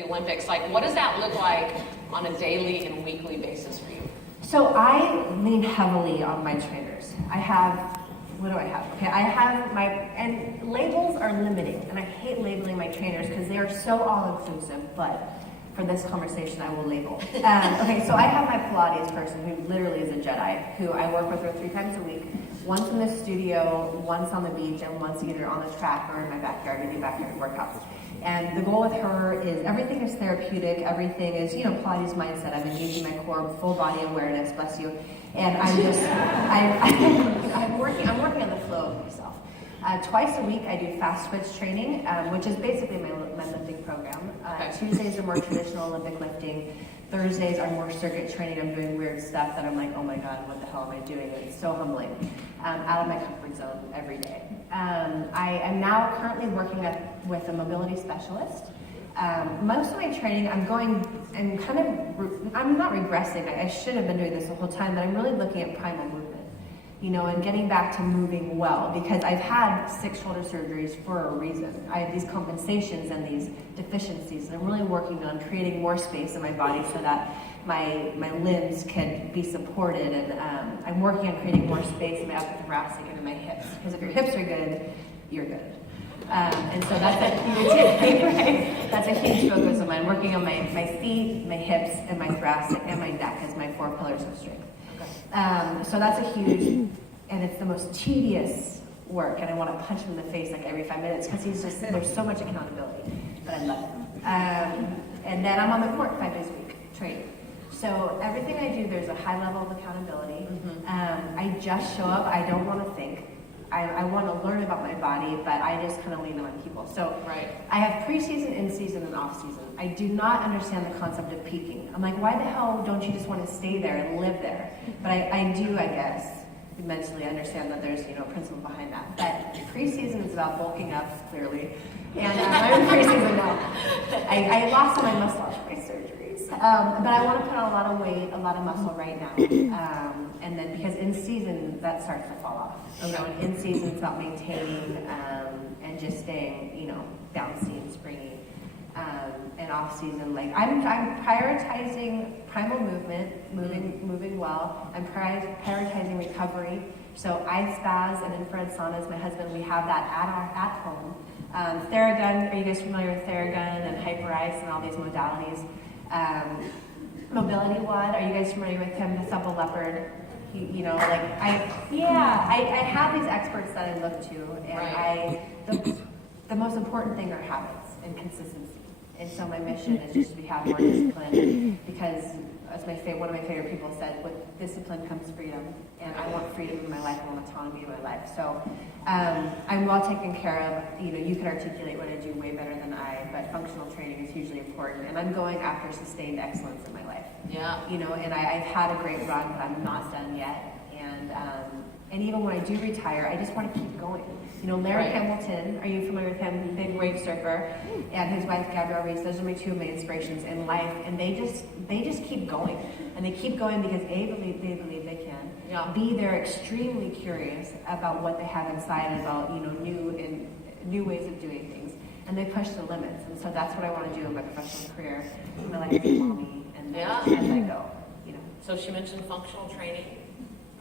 the Olympics. Like, what does that look like on a daily and weekly basis for you? So I lean heavily on my trainers. I have, what do I have? Okay, I have and labels are limiting, and I hate labeling my trainers because they are so all-inclusive, but for this conversation, I will label. Okay, so I have my Pilates person who literally is a Jedi, who I work with her 3 times a week, once in the studio, once on the beach, and once either on the track or in my backyard. We do backyard workouts. And the goal with her is everything is therapeutic, everything is, Pilates mindset. I'm engaging my core, full body awareness, bless you. And I'm just, I'm working on the flow of myself. Twice a week I do fast twitch training, which is basically my lifting program. Tuesdays are more traditional Olympic lifting. Thursdays are more circuit training. I'm doing weird stuff that I'm like, oh my God, what the hell am I doing? And it's so humbling. Out of my comfort zone every day. I am now currently working with a mobility specialist. Most of my training, I'm not regressing. I should have been doing this the whole time, but I'm really looking at primal movement. And getting back to moving well, because I've had 6 shoulder surgeries for a reason. I have these compensations and these deficiencies, and I'm really working on creating more space in my body so that my limbs can be supported, and I'm working on creating more space in my upper thoracic and in my hips, because if your hips are good, you're good. And so that's a huge focus of mine, working on my feet, my hips, and my thoracic, and my neck as my 4 pillars of strength. So that's a huge, and it's the most tedious work, and I want to punch him in the face like every 5 minutes because there's so much accountability, but I love him. And then I'm on the court 5 days a week, training. So everything I do, there's a high level of accountability. I just show up. I don't want to think. I want to learn about my body, but I just kind of lean on my people. So I have preseason, in-season, and off-season. I do not understand the concept of peaking. I'm like, why the hell don't you just want to stay there and live there? But I do, I guess, mentally understand that there's a principle behind that. But preseason is about bulking up, clearly. And I'm in preseason now. I lost all my muscle after my surgeries. But I want to put on a lot of weight, a lot of muscle right now. And then because in season, that starts to fall off. And in season, it's about maintaining and just staying, down seam, springy. And off season, like I'm prioritizing primal movement, moving well. I'm prioritizing recovery. So ice baths and infrared saunas. My husband, we have that at home. Theragun. Are you guys familiar with Theragun and Hyperice and all these modalities? Mobility Wad. Are you guys familiar with him? The Supple Leopard. I have these experts that I look to, and the most important thing are habits and consistency. And so my mission is just to have more discipline, because as one of my favorite people said, with discipline comes freedom, and I want freedom in my life, I want autonomy in my life. So I'm well taken care of. You can articulate what I do way better than I, but functional training is hugely important, and I'm going after sustained excellence in my life. And I've had a great run, but I'm not done yet. And even when I do retire, I just want to keep going. Larry Hamilton, are you familiar with him? Big wave surfer, and his wife Gabrielle Reese. Those are my 2 of my inspirations in life, and they just keep going, and they keep going because they believe they can. B, they're extremely curious about what they have inside, about new ways of doing things, and they push the limits. And so that's what I want to do in my professional career. My life is mommy, and as I go. So she mentioned functional training,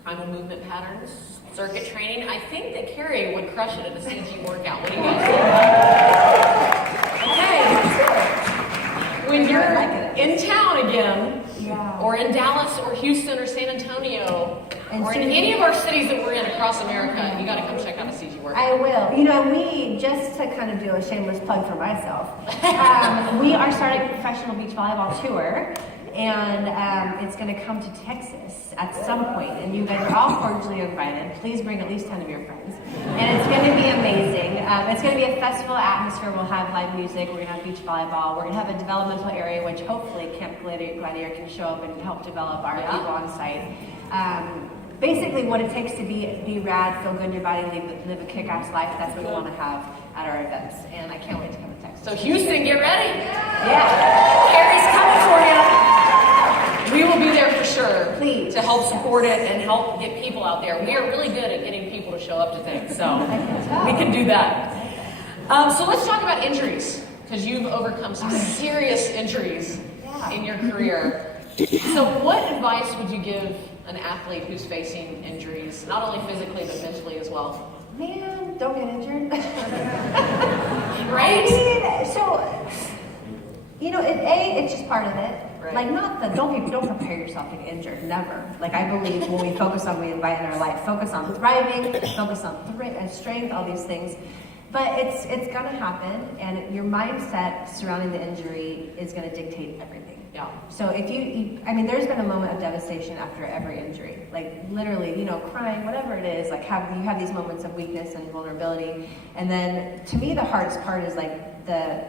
primal movement patterns, circuit training. I think that Keri would crush it at a CG workout. What do you guys think? Okay. When you're in town again, or in Dallas or Houston or San Antonio, or in any of our cities that we're in across America, you got to come check out a CG workout. I will. We, just to kind of do a shameless plug for myself, we are starting a professional beach volleyball tour. And it's going to come to Texas at some point, and you guys are all cordially invited. Please bring at least 10 of your friends, and it's going to be amazing. It's going to be a festival atmosphere. We'll have live music. We're going to have beach volleyball. We're going to have a developmental area, which hopefully Camp Gladiator can show up and help develop our people on site. Basically, what it takes to be rad, feel good in your body, live a kick-ass life. That's what we want to have at our events, and I can't wait to come to Texas. So Houston, get ready. Yeah, Keri's coming for you. We will be there for sure. Please. To help support it and help get people out there. We are really good at getting people to show up to things, so we can do that. So let's talk about injuries. because you've overcome some serious injuries in your career. So what advice would you give an athlete who's facing injuries, not only physically, but mentally as well? Man, don't get injured. Right? I mean, so, it's just part of it. Right. Like, don't prepare yourself to get injured, never. Like, I believe when we focus on what we invite in our life, focus on thriving, focus on strength, all these things. But it's gonna happen, and your mindset surrounding the injury is gonna dictate everything. Yeah. So if there's been a moment of devastation after every injury, like literally, crying, whatever it is, like you have these moments of weakness and vulnerability. And then to me, the hardest part is like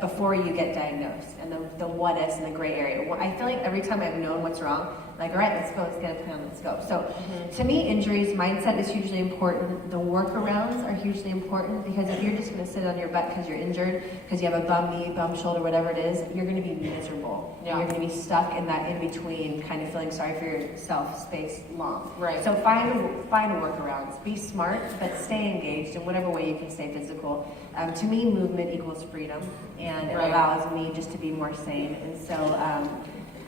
before you get diagnosed and the what ifs and the gray area. I feel like every time I've known what's wrong, like, all right, let's go, let's get a plan, let's go. So to me, injuries, mindset is hugely important. The workarounds are hugely important, because if you're just gonna sit on your butt because you're injured, because you have a bum knee, bum shoulder, whatever it is, you're gonna be miserable. Yeah. You're gonna be stuck in that in-between, kind of feeling sorry for yourself space long. Right. So find workarounds. Be smart, but stay engaged in whatever way you can stay physical. To me, movement equals freedom, and it allows me just to be more sane. And so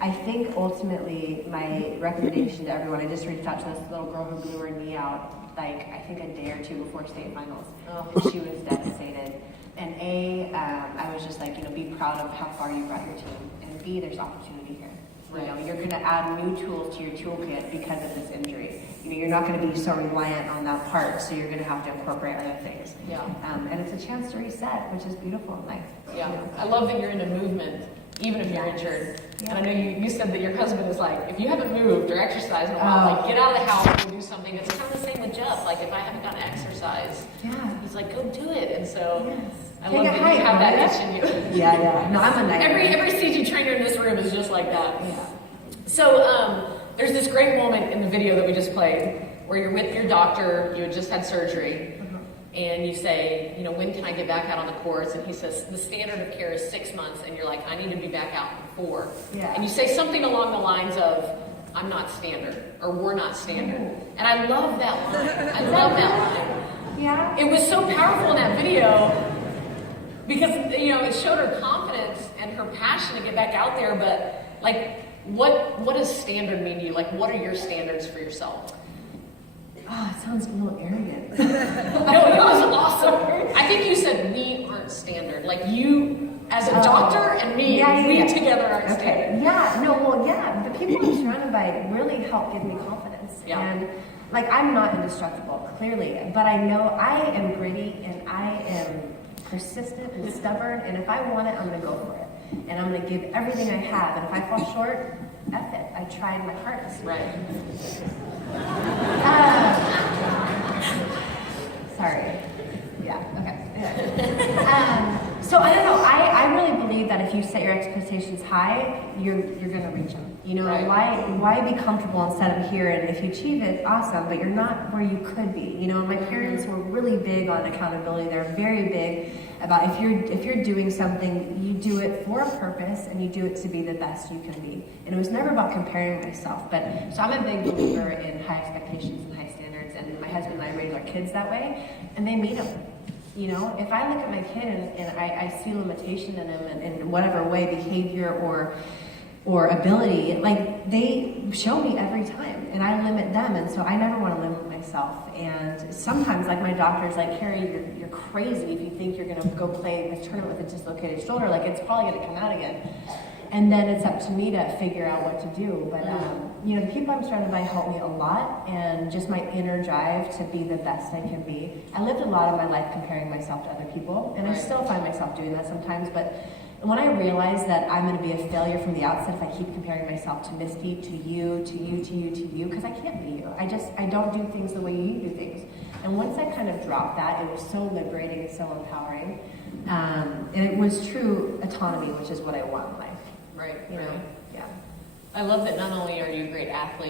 I think ultimately my recommendation to everyone, I just reached out to this little girl who blew her knee out, like, I think a day or two before state finals. And she was devastated. And I was just like, be proud of how far you brought your team. And B, there's opportunity here. You're going to add new tools to your toolkit because of this injury. You're not going to be so reliant on that part, so you're going to have to incorporate other things. Yeah. And it's a chance to reset, which is beautiful in life. Yeah. I love that you're into movement, even if you're injured. Yeah. And I know you said that your husband is like, if you haven't moved or exercised in a while, like, get out of the house and do something. It's kind of the same with Jeff. Like, if I haven't done exercise, he's like, go do it. And so I love that you have that itch in you. Yeah. No, I'm a nightmare. Every CG trainer in this room is just like that. Yeah. So there's this great moment in the video that we just played where you're with your doctor, you had just had surgery, and you say, when can I get back out on the courts? And he says, the standard of care is 6 months, and you're like, I need to be back out in 4. Yeah. And you say something along the lines of, I'm not standard, or we're not standard. And I love that line. I love that line. Yeah. It was so powerful in that video because, it showed her confidence and her passion to get back out there, but like, what does standard mean to you? Like, what are your standards for yourself? Oh, it sounds a little arrogant. No, it was awesome. I think you said we aren't standard. Like, you, as a doctor, and me, we together aren't standard. The people I'm surrounded by really help give me confidence. Yeah. And, like, I'm not indestructible, clearly, but I know I am gritty, and I am persistent and stubborn, and if I want it, I'm going to go for it. And I'm going to give everything I have, and if I fall short, F it. I tried my hardest. Right. Sorry. Yeah, okay. So I don't know. I really believe that if you set your expectations high, you're going to reach them. Why be comfortable instead of here? And if you achieve it, awesome, but you're not where you could be. My parents were really big on accountability. They're very big about if you're doing something, you do it for a purpose and you do it to be the best you can be. And it was never about comparing myself. So I'm a big believer in high expectations and high standards, and my husband and I raised our kids that way, and they meet them. If I look at my kid and I see limitation in him in whatever way, behavior or ability, like, they show me every time, and I limit them, and so I never want to limit myself. And sometimes, like, my doctor's like, Keri, you're crazy if you think you're going to go play this tournament with a dislocated shoulder. Like, it's probably going to come out again. And then it's up to me to figure out what to do. But, the people I'm surrounded by help me a lot, and just my inner drive to be the best I can be. I lived a lot of my life comparing myself to other people, and I still find myself doing that sometimes, but when I realize that I'm going to be a failure from the outset if I keep comparing myself to Misty, to you, because I can't be you. I don't do things the way you do things. And once I kind of dropped that, it was so liberating and so empowering. And it was true autonomy, which is what I want in life. Right. Yeah. I love that not only are you a great athlete,